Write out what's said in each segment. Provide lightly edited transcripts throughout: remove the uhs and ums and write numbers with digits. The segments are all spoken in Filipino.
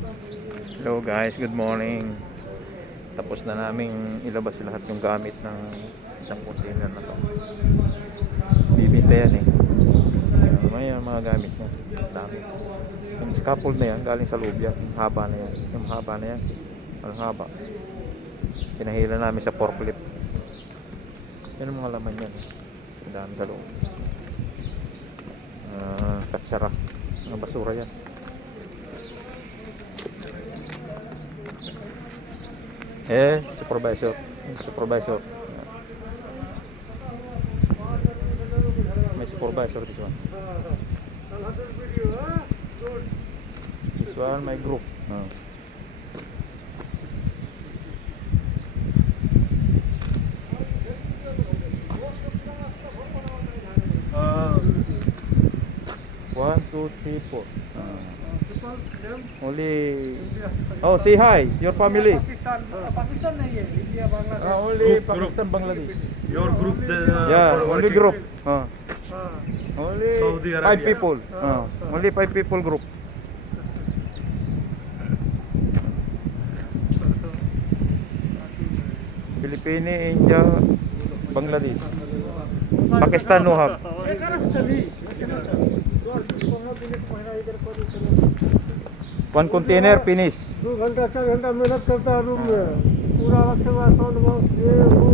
Hello guys, good morning. Tapos na naming ilabas lahat yung gamit ng isang container na to. Bibinta yan eh. May mga gamit niya. Dami. Yung scaffold na yan, galing sa loob yan. Yung haba na yan. Yung haba na yan. Ang haba. Pinahila namin sa forklift. Yan ang mga laman yan. Ang dami sa loob. Katsara. Mga basura yan. Supervisor. May supervisor this one. This one my group. One, two, three, four. Only. Oh, say hi. Your family. Pakistan nahi hai, India, Bangladesh. Only Pakistan, Bangladesh. Your group, Yeah, only group. Only Saudi 5 Arabia. people. Only 5 people group. Philippines, India, Bangladesh. Pakistan no have. One container finish. 2 घंटा 4 घंटा मेहनत करता है रूम में, पूरा रखे हुआ sound box ये वो।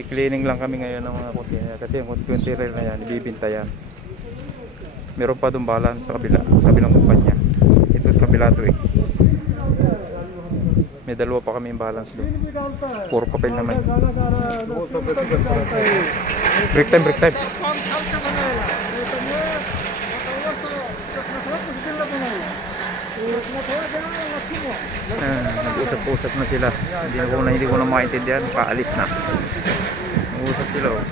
I-cleaning lang kami ngayon ng mga container kasi yung container na yan, ibibinta yan. Meron pa doon balan sa kabila, sa kabilang kumpanya. Ito sa kabila to eh. May dalawa pa kami yung balance doon. Puro papel naman. Break time. Nag-usap-usap na sila. Hindi ko na maintindihan. Paalis na. Nag-usap sila oh.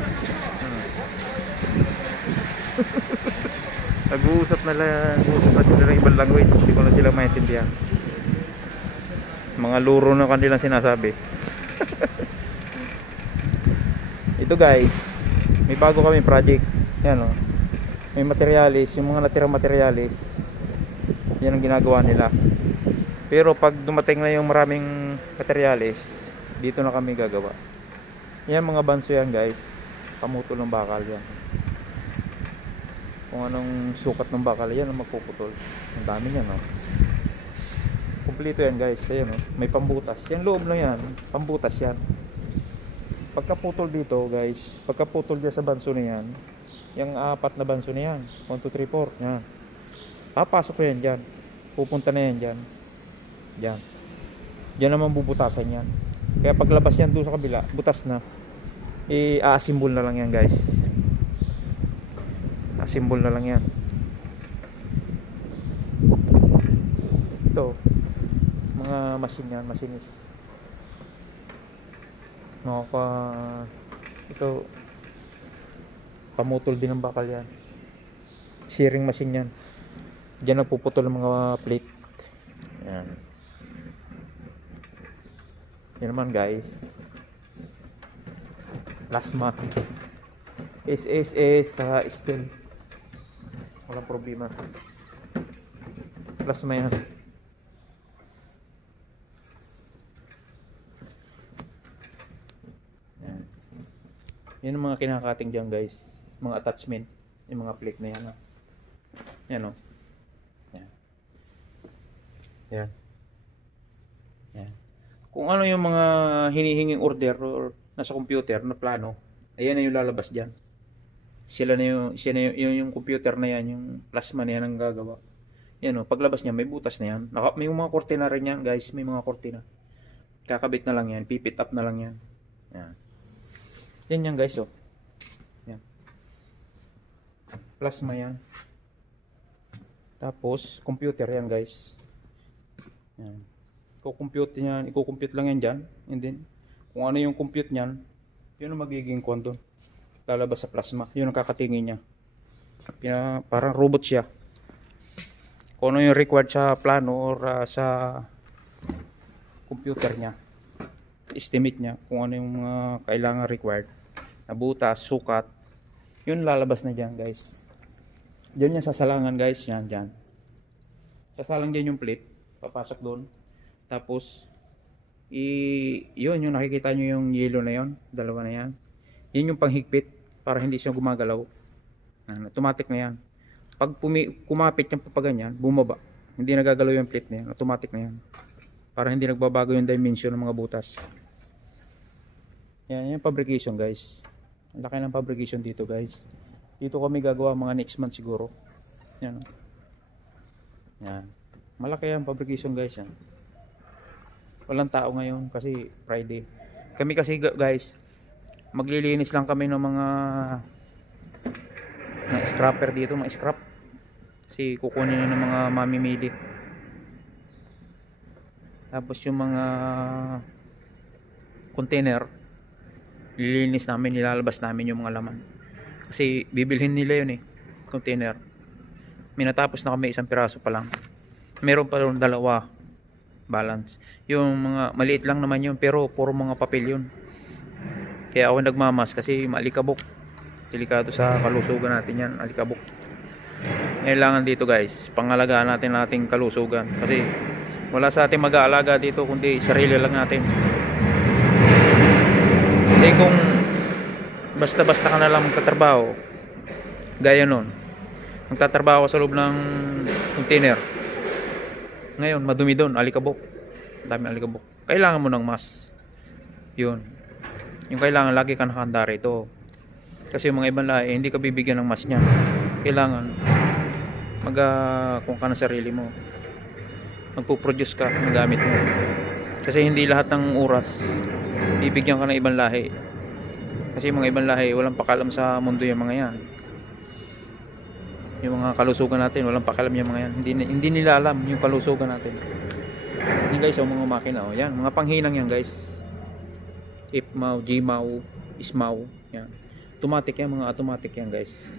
Nag-uusap na sila ng ibang language. Hindi ko na sila maintindihan. Mga luro na kanilang sinasabi. Ito guys, may bago kami project. Yan oh. May materialis, yung mga natirang materialis. Yan ang ginagawa nila. Pero pag dumating na yung maraming materialis, dito na kami gagawa. Yan mga banso yan guys. Pamutol ng bakal yan. Kung anong sukat ng bakal yan ang magpuputol. Ang dami yan oh. Kompleto yan guys. Ayan oh. May pambutas. Yan loob na yan. Pambutas yan. Pagkaputol dito guys, pagkaputol dyan sa banso na yan, yung 4 na banso na yan, 1, 2, 3, 4 yan. Papasok ko yan dyan. Pupunta na yan dyan. Dyan. Dyan naman bubutasan yan. Kaya paglabas yan doon sa kabila, butas na. I-assemble na lang yan guys. Assemble na lang yan. Ito. Mga machine yan, machinis. Ito. Pamutol din ng bakal yan. Shearing machine yan. Diyan nagpuputol ng mga plate. Yan. Yan naman guys. Plasma. SSS sa steel. Walang problema. Plasma yan. Yan. Yan ang mga kinakating dyan guys. Mga attachment. Yung mga plate na yan. Yan o. Yan. Yan. Kung ano yung mga hinihinging order or nasa computer na plano, ayan na yung lalabas diyan. Siya na yung computer na yan, yung plasma na yan ang gagawa. Yan oh, paglabas niya may butas na yan. May mga kortina rin yan, guys, may mga kortina. Kakabit na lang yan, pipit up na lang yan. Yan. Yan yan guys oh. Yan. Plasma yan. Tapos computer yan guys. Yan. I-compute lang yan dyan. And then, kung ano yung compute nyan, yun ang magiging quantum. Lalabas sa plasma. Yun ang kakatingin niya. Parang robot siya. Kung ano yung required sa plano or sa computer niya. Estimate niya kung ano yung mga kailangan required. Na butas, sukat. Yun lalabas na dyan guys. Dyan yan sa salangan guys. Yan dyan. Sasalang dyan yung plate, papasok doon. Tapos yun yung nakikita nyo yung yellow na yon, dalawa na yan. Yun yung panghigpit para hindi siya gumagalaw. Automatic na yan. Pag kumapit yung papaganyan, bumaba. Hindi nagagalaw yung plate na yan, automatic na yan. Para hindi nagbabago yung dimension ng mga butas. Yan yung fabrication guys. Ang laki ng fabrication dito guys. Dito kami gagawa mga next month siguro. Yan. Yan. Malaki ang fabrication guys yan. Walang tao ngayon kasi Friday. Kami kasi guys, maglilinis lang kami ng mga scrapper dito, mga scrap. Kasi kukunin na ng mga mamimili. Tapos yung mga container, lilinis namin, nilalabas namin yung mga laman. Kasi bibilhin nila yun container. Minatapos na kami, isang piraso pa lang. Meron pa rin dalawa balance. Yung mga maliit lang naman yun, pero puro mga papel yun. Kaya ako nagmamas kasi maalikabok. Delikado sa kalusugan natin yan, alikabok. Kailangan dito guys, pangalagaan natin ating kalusugan. Kasi wala sa ating mag-aalaga dito kundi sarili lang natin. Hindi kung basta-basta ka na lang magtatrabaho, gaya nun, magtatrabaho ka sa loob ng container. Ngayon, madumi doon, alikabok. Dami alikabok. Kailangan mo ng mask. Yun. Yung kailangan lagi ka nakahanda rito. Kasi yung mga ibang lahi, hindi ka bibigyan ng mask niyan. Kailangan kung ka ng sarili mo. Magpo-produce ka ng gamit mo. Kasi hindi lahat ng oras bibigyan ka ng ibang lahi. Kasi yung mga ibang lahi, walang pakalam sa mundo yung mga yan. Yung mga kalusugan natin, walang pakialam yung mga yan. Hindi nila alam yung kalusugan natin. Yan guys, mga makina, yan, mga panghinang yan guys. IPMAW, GMAW, ISMAW, yan. Automatic yan, mga automatic yan guys.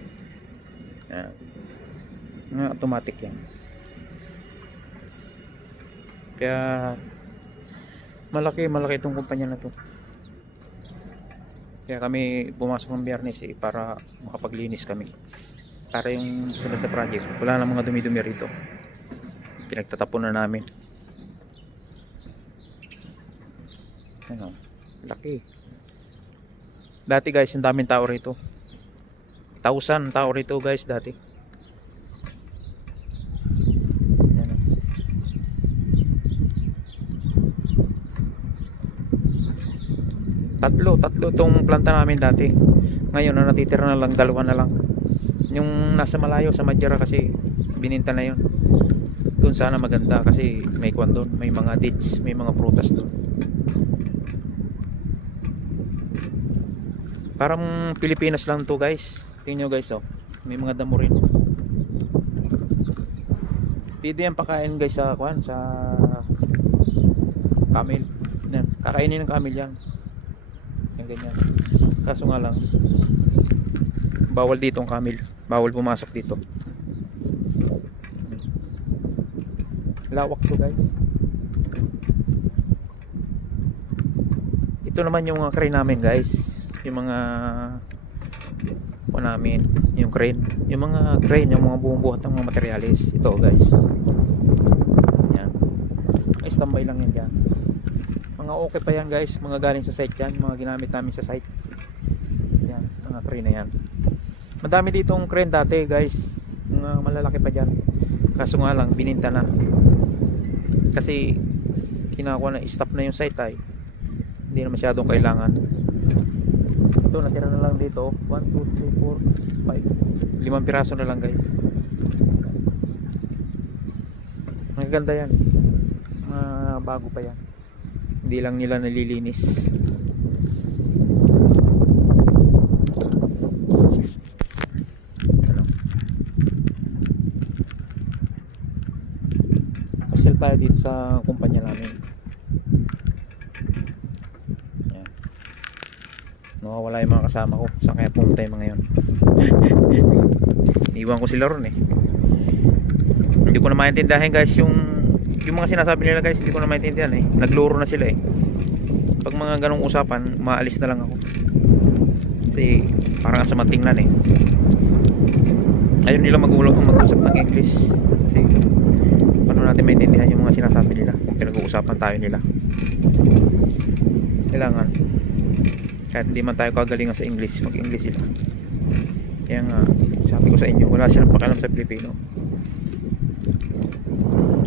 Yan. Mga automatic yan. Kaya malaki itong kumpanya na to. Kaya kami pumasok ng Biyernes para makapaglinis kami. Para yung sunod na project, wala na mga dumi-dumi rito. Pinagtatapon na namin. Ano, laki. Dati guys, ang daming tao rito. 1,000 tao rito guys dati. Ano. Tatlo tong planta namin dati. Ngayon na natitira na lang, 2 na lang. Yung nasa malayo sa Madjara kasi bininta na yun. Doon sana maganda kasi may kwan doon, may mga dates, may mga prutas doon. Parang Pilipinas lang to guys. Tingnan nyo guys, may mga damo rin. Pwede yan pakain guys sa kwan, sa camel. Yan, kakainin ng camel yan. Yan ganyan. Kaso nga lang, bawal dito ang camel. Bawal pumasok dito. Lawak to guys. Ito naman yung mga crane namin guys. Yung mga namin, yung crane. Yung mga crane, yung mga bumubuhat ng mga materialis. Ito guys. Yan. Ay, standby lang yan dyan. Mga okay pa yan guys. Mga galing sa site yan. Mga ginamit namin sa site. Yan. Mga crane na yan. Madami ditong crane dati guys. Mga malalaki pa dyan. Kaso nga lang bininta na. Kasi kinakuha na, stop na yung site ay. Hindi na masyadong kailangan. Ito natira na lang dito 1, 2, 3, 4, 5 5 piraso na lang guys. Ang ganda yan. Bago pa yan. Hindi lang nila nalilinis. Pasyal tayo dito sa kumpanya namin. Yan. Nawawala yung mga kasama ko. Saan kaya pumunta yung mga yun? Iwan ko sila ron eh. Hindi ko na maintindihan guys yung mga sinasabi nila guys. Hindi ko na maintindihan eh. Nagluro na sila eh. Pag mga ganong usapan, maalis na lang ako. Kasi parang sa matingnan eh. Ayaw nila mag-usap ng English. Kasi natin maintindihan yung mga sinasabi nila kung pinag-uusapan tayo nila. Kailangan kahit hindi man tayo kagalingan sa English, mag-English sila. Kaya nga sabi ko sa inyo, wala silang pakialam sa Pilipino.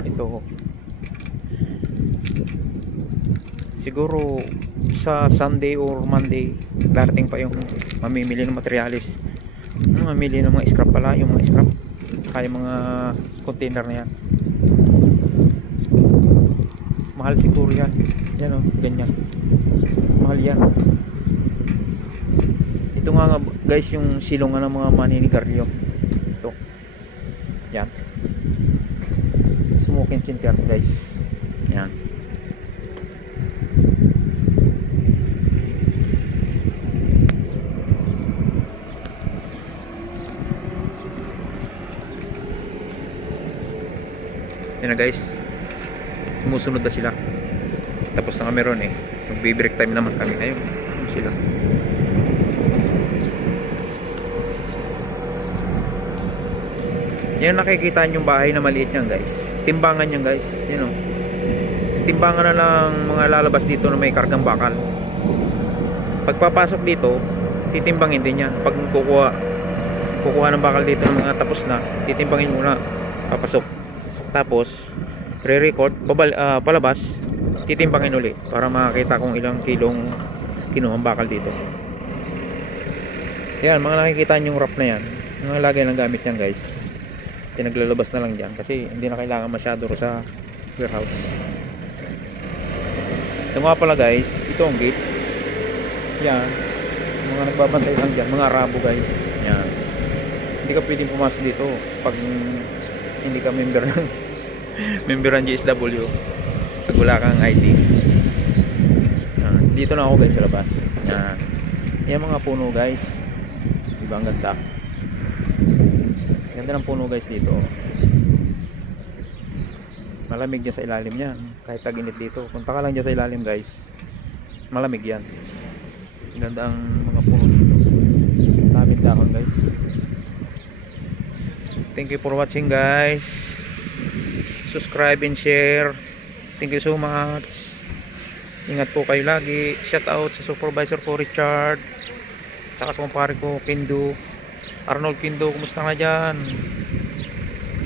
Ito siguro sa Sunday or Monday darating pa yung mamimili ng materialis, mamimili ng mga scrap pala, yung mga scrap kaya mga container na yan. Mahal siguro yan. Yan o, ganyan mahal yan. Ito nga guys yung silungan ng mga maninigarilyo. Ito yan, smoking chinter guys. Yan. Yan na guys, sumusunod na sila. Tapos na kami ron eh, magbe-break time naman kami. Ayun sila. Yan, nakikita nyo yung bahay na maliit yan guys, timbangan yan guys. Yan o, timbangan na lang mga lalabas dito na may kargang bakal. Pagpapasok dito titimbangin din yan. Pag kukuha ng bakal dito ng mga tapos na, titimbangin muna, papasok. Tapos re-record, palabas, titimbangin ulit para makakita kung ilang kilong kinuhang bakal dito. Yan, mga nakikita nyo yung wrap na yan, mga lagay ng gamit yan guys, pinaglalabas na lang dyan kasi hindi na kailangan masyado sa warehouse. Ito nga pala guys, ito ang gate. Yan, mga nagbabantay lang dyan, mga Arabo guys. Yan, hindi ka pwedeng pumasok dito pag hindi ka member ng ng GSW, pag wala kang ID. Dito na ako guys sa labas. Yan, yan mga puno guys, diba ang ganda, ganda ng puno guys dito. Malamig dyan sa ilalim yan kahit tag-init dito. Punta ka lang dyan sa ilalim guys, malamig yan. Ganda ang mga puno dito, tabit dahon guys. Thank you for watching guys. Subscribe and share. Thank you so much. Ingat po kayo lagi. Shout out sa supervisor ko Richard, saka sa kumpare ko Kindo, Arnold Kindo. Kumusta nga dyan?